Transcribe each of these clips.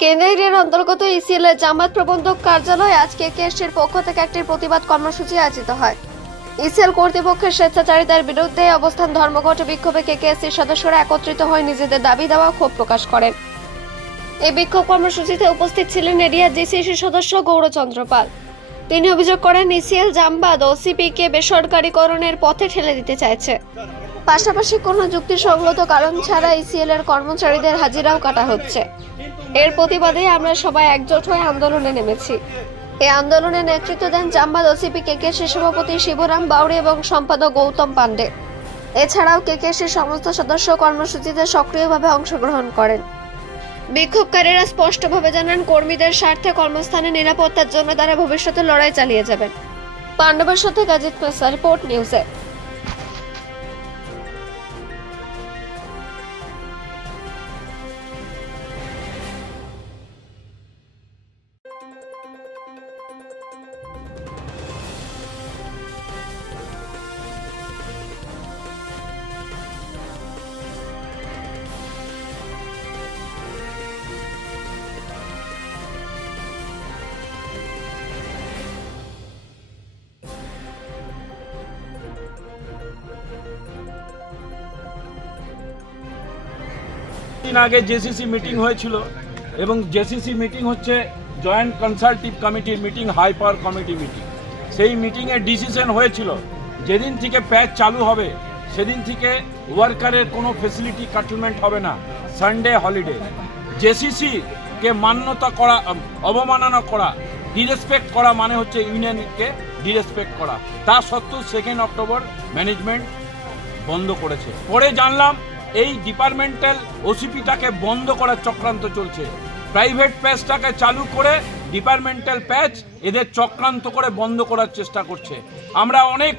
কেন্দ্রের অন্তর্গত ইসিএল এর জামাত প্রবন্ধক কার্যালয়ে আজকে কেএসসির পক্ষ থেকে একটি প্রতিবাদ কর্মসূচি আয়োজিত হয়। ইসিএল কর্তৃপক্ষের স্বেচ্ছাচারিতার বিরুদ্ধে অবস্থান ধর্মঘট বিক্ষোভে কেএসসির সদস্যরা একত্রিত হয়ে নিজেদের দাবি দেওয়া ক্ষোভ প্রকাশ করেন। এই বিক্ষোভ কর্মসূচিতে উপস্থিত ছিলেন এরিয়া জিসিসি সদস্য গৌরচন্দ্র পাল। তিনি অভিযোগ করেন ইসিএল জামবাদ ওসিপিকে বেসরকারীকরণের পথে ঠেলে দিতে চাইছে। পাশাপাশি কোনো যুক্তিসঙ্গত কারণ ছাড়া ইসিএল এর কর্মচারীদের হাজিরাও কাটা হচ্ছে। এর প্রতিবাদে আমরা সবাই একজোট হয়ে আন্দোলনে নেমেছি। এই আন্দোলনে নেতৃত্ব দেন জামবাদ ওসিপি কেকেএসসি সভাপতি শিবরাম বাউরি এবং সম্পাদক গৌতম পান্ডে। এছাড়াও কেকেএসসির সমস্ত সদস্য কর্মসূচিতে সক্রিয়ভাবে অংশগ্রহণ করেন। বিক্ষোভকারীরা স্পষ্টভাবে জানান কর্মীদের স্বার্থে কর্মস্থানে নিরাপত্তার জন্য তারা ভবিষ্যতে লড়াই চালিয়ে যাবেন। পাণ্ডবের সাথে গাজিদ মেসা, রিপোর্ট নিউজে। দিন আগে জেসিসি মিটিং হয়েছিল এবং জেসিসি মিটিং হচ্ছে জয়েন্ট কনসালটিভ কমিটির meeting, high power committee meeting. সেই মিটিংয়ে ডিসিশন হয়েছিল যেদিন থেকে প্যাচ চালু হবে সেদিন থেকে ওয়ার্কারের কোনো ফেসিলিটি কাটলমেন্ট হবে না, সানডে হলিডে। জেসিসি কে মান্যতা করা, অবমাননা করা, ডিরেসপেক্ট করা মানে হচ্ছে ইউনিয়নকে ডিরেসপেক্ট করা। তা সত্ত্বেও 2 অক্টোবর ম্যানেজমেন্ট বন্ধ করেছে। পরে জানলাম এই ডিপার্টমেন্টাল ওসিপিটাকে বন্ধ করার চক্রান্ত চলছে। প্রাইভেট প্যাচটাকে চালু করে ডিপার্টমেন্টাল প্যাচ এদের চক্রান্ত করে বন্ধ করার চেষ্টা করছে। আমরা অনেক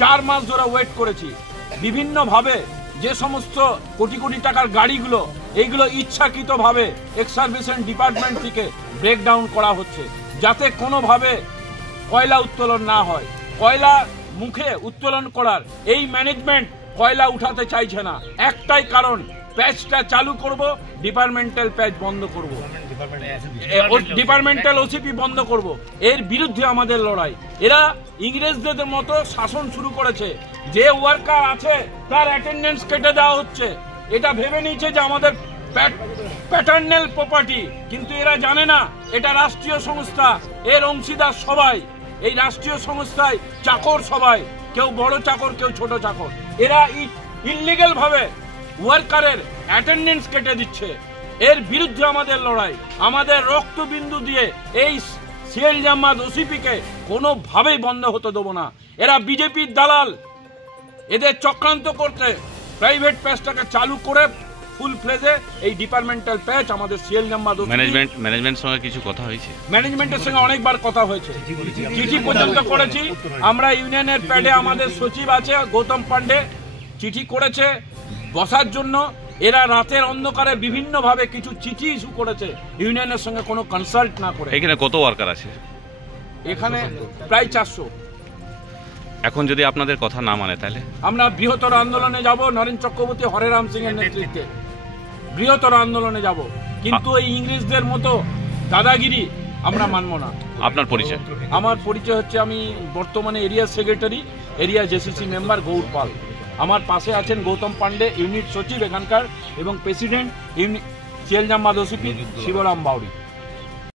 4 মাস ধরে ওয়েট করেছি। বিভিন্নভাবে যে সমস্ত কোটি কোটি টাকার গাড়িগুলো, এইগুলো ইচ্ছাকৃতভাবে এক্স সার্ভিসেস ডিপার্টমেন্ট থেকে ব্রেকডাউন করা হচ্ছে যাতে কোনোভাবে কয়লা উত্তোলন না হয়। কয়লা মুখে উত্তোলন করার এই ম্যানেজমেন্ট কয়লা উঠাতে চাইছে না। একটাই কারণ, প্যাচটা চালু করব, ডিপার্টমেন্টাল প্যাচ বন্ধ করব, ডিপার্টমেন্টাল ওসিপি বন্ধ করব। এর বিরুদ্ধে আমাদের লড়াই। এরা ইংরেজদের মতো শাসন শুরু করেছে। যে ওয়ার্কার আছে তার অ্যাটেন্ডেন্স কেটে দেওয়া হচ্ছে। এটা ভেবে নিয়েছে যে আমাদের প্যাটার্নাল প্রপার্টি, কিন্তু এরা জানে না এটা রাষ্ট্রীয় সংস্থা। এর অংশীদার সবাই এই রাষ্ট্রীয় সংস্থায়, চাকর সবাই, কেউ বড় চাকর, কেউ ছোট চাকর। এরা ইললিগ্যাল ভাবে ওয়ার্কারের অ্যাটেন্ডেন্স কেটে দিচ্ছে। এর বিরুদ্ধে আমাদের লড়াই। আমাদের রক্তবিন্দু দিয়ে এই সিএল জামাত ওসিপিকে কোনোভাবেই বন্ধ হতে দেবো না। এরা বিজেপির দালাল। এদের চক্রান্ত করতে প্রাইভেট প্যাচটাকে চালু করে ফুল ফ্লেজে এই ডিপার্টমেন্টাল প্যাচ আমাদের সিএল জামাত ম্যানেজমেন্ট সঙ্গে কিছু কথা হয়েছে। ম্যানেজমেন্টের সঙ্গে অনেকবার কথা হয়েছে, চিঠি পর্যন্ত করেছি আমরা। ইউনিয়নের প্যাডে আমাদের সচিব আছে গৌতম পান্ডে, চিঠি করেছে বসার জন্য। এরা রাতের অন্ধকারে বিভিন্নভাবে কিছু চিঠি ইস্যু করেছে ইউনিয়নের সঙ্গে কোনো কনসাল্ট না করে। এখানে কত ওয়ার্কার আছে? এখানে প্রায় 400। এখন যদি আপনাদের কথা না মানে তাহলে আমরা বৃহত্তর আন্দোলনে যাব। নরেন চক্রবর্তী, হরেরাম সিং এর নেতৃত্বে বৃহত্তর আন্দোলনে যাব। কিন্তু এই ইংরেজদের মতো দাদাগিরি আমরা মানব না। আপনার পরিচয়? আমার পরিচয় হচ্ছে, আমি বর্তমানে area secretary, area JCC member Gour Pal. আমার পাশে আছেন গৌতম পান্ডে, ইউনিট সচিব এখানকার, এবং president CL Jamat OCP Shibram Bauri.